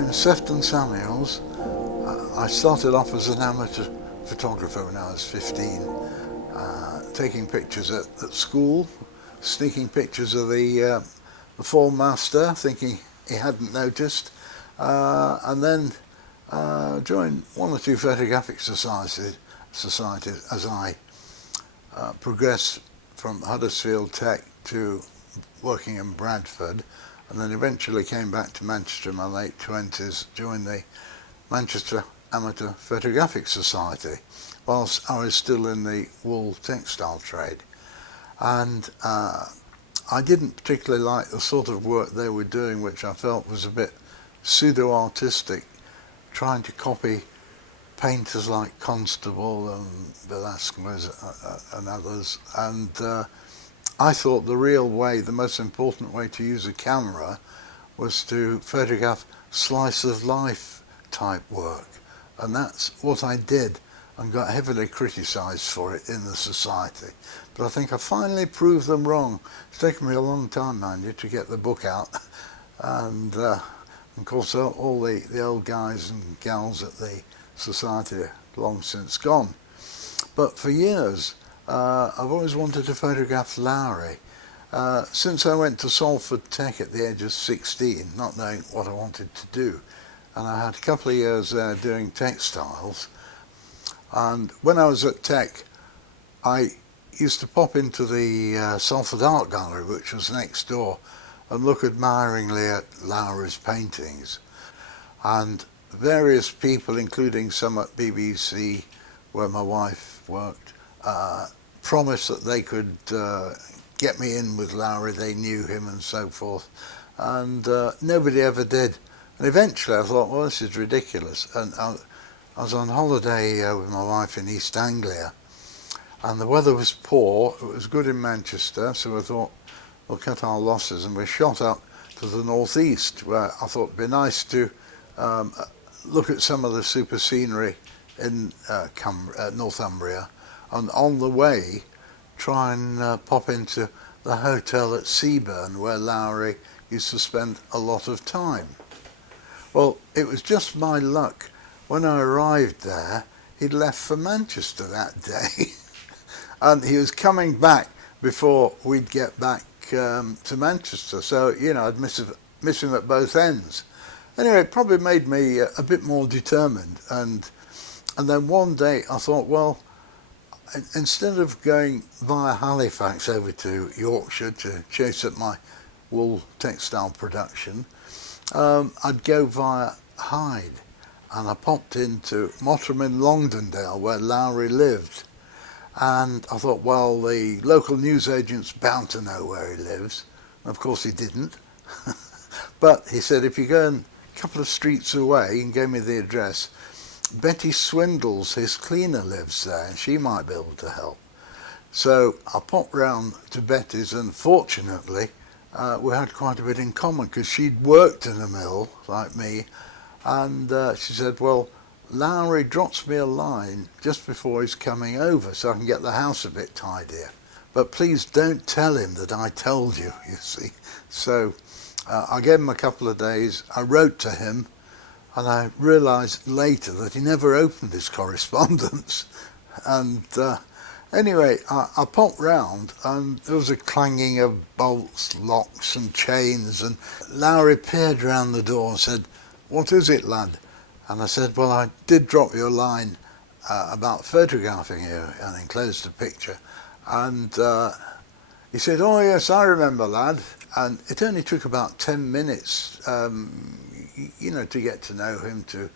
name's Sefton Samuels. I started off as an amateur photographer when I was 15, taking pictures at school, sneaking pictures of the form master, thinking he hadn't noticed, and then joined one or two photographic societies as I progressed from Huddersfield Tech to working in Bradford, and then eventually came back to Manchester in my late 20s, joined the Manchester Amateur Photographic Society whilst I was still in the wool textile trade. And I didn't particularly like the sort of work they were doing, which I felt was a bit pseudo-artistic, trying to copy painters like Constable and Velasquez and others. And I thought the real way, the most important way to use a camera was to photograph slice of life type work. And that's what I did, and got heavily criticised for it in the society. But I think I finally proved them wrong. It's taken me a long time, mind you, to get the book out. And of course all the old guys and gals at the society are long since gone. But for years, I've always wanted to photograph Lowry. Since I went to Salford Tech at the age of 16, not knowing what I wanted to do, and I had a couple of years there doing textiles. And when I was at Tech, I used to pop into the Salford Art Gallery, which was next door, and look admiringly at Lowry's paintings. And various people, including some at BBC, where my wife worked, promised that they could get me in with Lowry, they knew him and so forth, and nobody ever did. And eventually I thought, well, this is ridiculous. And I was on holiday with my wife in East Anglia, and the weather was poor. It was good in Manchester, so I thought we'll cut our losses, and we shot up to the northeast, where I thought it'd be nice to look at some of the super scenery in Northumbria, and on the way try and pop into the hotel at Seaburn, where Lowry used to spend a lot of time. Well, it was just my luck. When I arrived there, he'd left for Manchester that day, and he was coming back before we'd get back to Manchester. So, you know, I'd miss him at both ends. Anyway, it probably made me a bit more determined. And then one day I thought, well, instead of going via Halifax over to Yorkshire to chase up my wool textile production, I'd go via Hyde, and I popped into Mottram in Longdendale, where Lowry lived. And I thought, well, the local newsagent's bound to know where he lives. And of course he didn't. But he said, if you go a couple of streets away, and gave me the address, Betty Swindles, his cleaner, lives there, and she might be able to help. So I popped round to Betty's, and fortunately we had quite a bit in common, because she'd worked in a mill like me, and she said, well, Lowry drops me a line just before he's coming over so I can get the house a bit tidier. But please don't tell him that I told you, you see. So I gave him a couple of days. I wrote to him, and I realised later that he never opened his correspondence. And anyway, I popped round, and there was a clanging of bolts, locks and chains, and Lowry peered round the door and said, what is it, lad? And I said, well, I did drop you a line about photographing you, and enclosed a picture. And he said, oh yes, I remember, lad. And it only took about 10 minutes, you know, to get to know him, to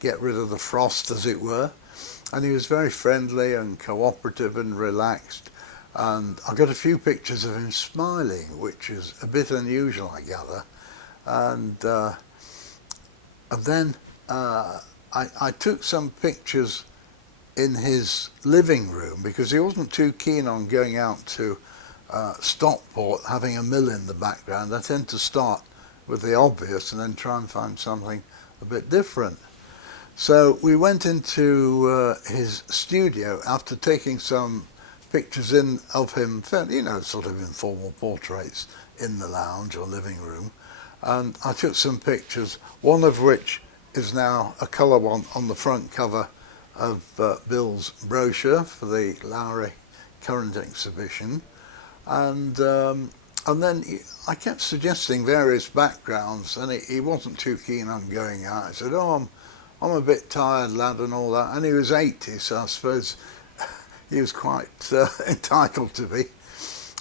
get rid of the frost, as it were. And he was very friendly and cooperative and relaxed. And I got a few pictures of him smiling, which is a bit unusual, I gather. And then I took some pictures in his living room, because he wasn't too keen on going out to Stockport, having a mill in the background. I tend to start with the obvious and then try and find something a bit different. So we went into his studio after taking some pictures of him, you know, sort of informal portraits in the lounge or living room. and I took some pictures, one of which is now a colour one on the front cover of Bill's brochure for the Lowry current exhibition. And then I kept suggesting various backgrounds, and he wasn't too keen on going out. I said, "Oh, I'm a bit tired, lad," and all that. And he was 80, so I suppose he was quite entitled to be.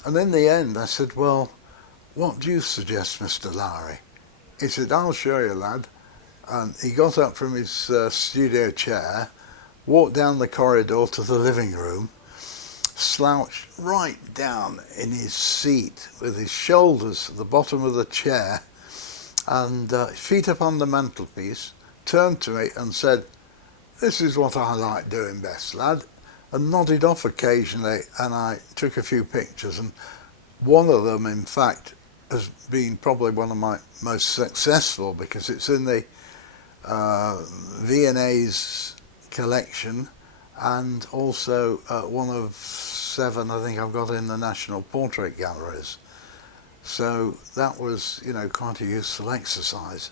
And in the end, I said, "Well, what do you suggest, Mr. Lowry?" He said, "I'll show you, lad." And he got up from his studio chair, walked down the corridor to the living room, slouched right down in his seat with his shoulders at the bottom of the chair and feet up on the mantelpiece, turned to me and said, "This is what I like doing best, lad," and nodded off occasionally, and I took a few pictures, and one of them, in fact, has been probably one of my most successful because it's in the V&A's collection, and also one of 7 I think I've got in the National Portrait Galleries. So that was, quite a useful exercise.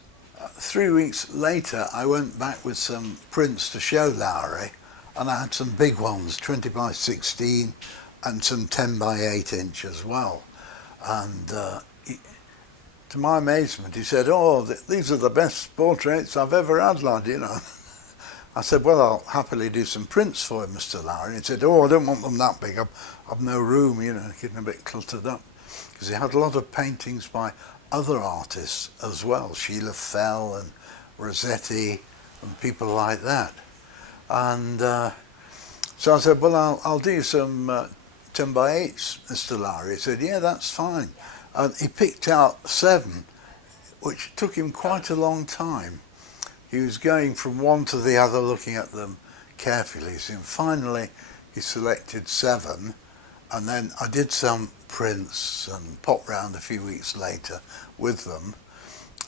3 weeks later I went back with some prints to show Lowry, and I had some big ones, 20 by 16 and some 10 by 8 inch as well. And to my amazement, he said, "Oh, these are the best portraits I've ever had, lad, I said, "Well, I'll happily do some prints for you, Mr. Lowry." And he said, "Oh, I don't want them that big. I've no room, getting a bit cluttered up." Because he had a lot of paintings by other artists as well, Sheila Fell and Rossetti and people like that. And so I said, "Well, I'll do some 10 by 8s, Mr. Lowry." He said, "Yeah, that's fine." And he picked out 7, which took him quite a long time. He was going from one to the other, looking at them carefully. So finally, he selected 7, and then I did some prints and popped round a few weeks later with them.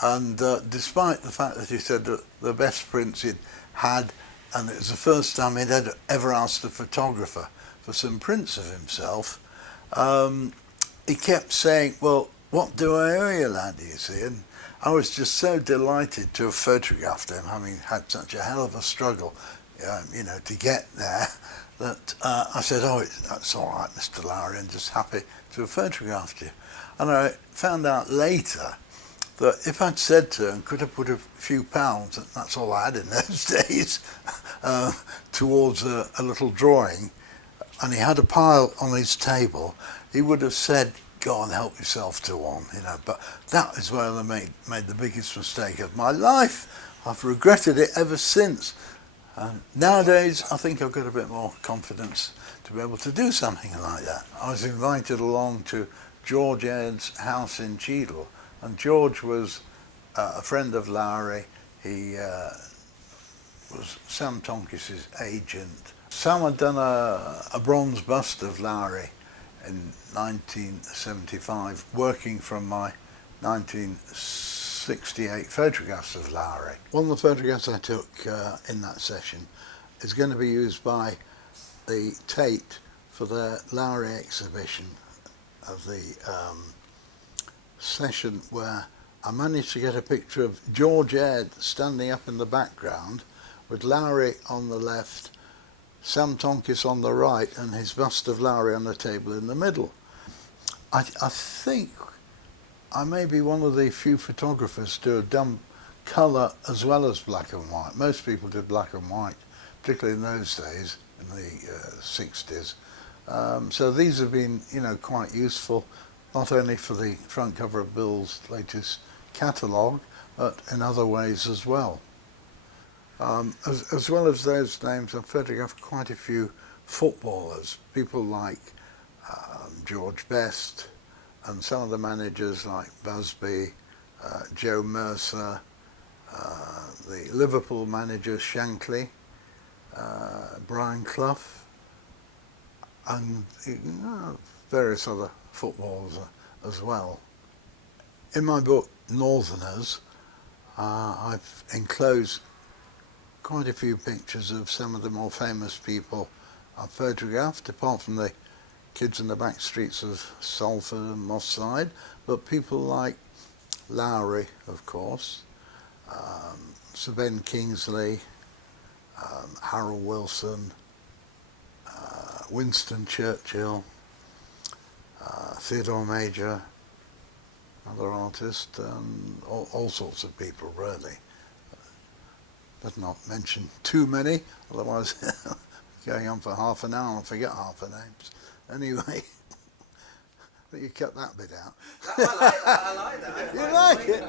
And despite the fact that he said that the best prints he'd had, and it was the first time he'd ever asked a photographer for some prints of himself, he kept saying, "Well, what do I owe you, lad?" You see, and I was just so delighted to have photographed him, having had such a hell of a struggle, to get there, that I said, "Oh, that's all right, Mr. Lowry, I'm just happy to have photographed you." And I found out later that if I'd said to him, could I put a few pounds, and that's all I had in those days, towards a little drawing, and he had a pile on his table, he would have said, "Go on, help yourself to one," But that is where I made the biggest mistake of my life. I've regretted it ever since. Nowadays, I think I've got a bit more confidence to be able to do something like that. I was invited along to George Aird's house in Cheadle, and George was a friend of Lowry. He was Sam Tonkis's agent. Sam had done a bronze bust of Lowry in 1975, working from my 1968 photographs of Lowry. One of the photographs I took in that session is going to be used by the Tate for their Lowry exhibition of the session, where I managed to get a picture of George Aird standing up in the background with Lowry on the left, Sam Tonkis on the right, and his bust of Lowry on the table in the middle. I think I may be one of the few photographers to have done colour as well as black and white. Most people did black and white, particularly in those days, in the 60s. So these have been, quite useful, not only for the front cover of Bill's latest catalogue, but in other ways as well. As well as those names, I've photographed quite a few footballers, people like George Best, and some of the managers like Busby, Joe Mercer, the Liverpool manager Shankly, Brian Clough, and various other footballers as well. In my book Northerners, I've enclosed quite a few pictures of some of the more famous people I've photographed, apart from the kids in the back streets of Salford and Moss Side, but people like Lowry, of course, Sir Ben Kingsley, Harold Wilson, Winston Churchill, Theodore Major, another artist, all sorts of people really. Better not mention too many, otherwise going on for half an hour, I'll forget half the names. Anyway, but you cut that bit out. I like that. You like it?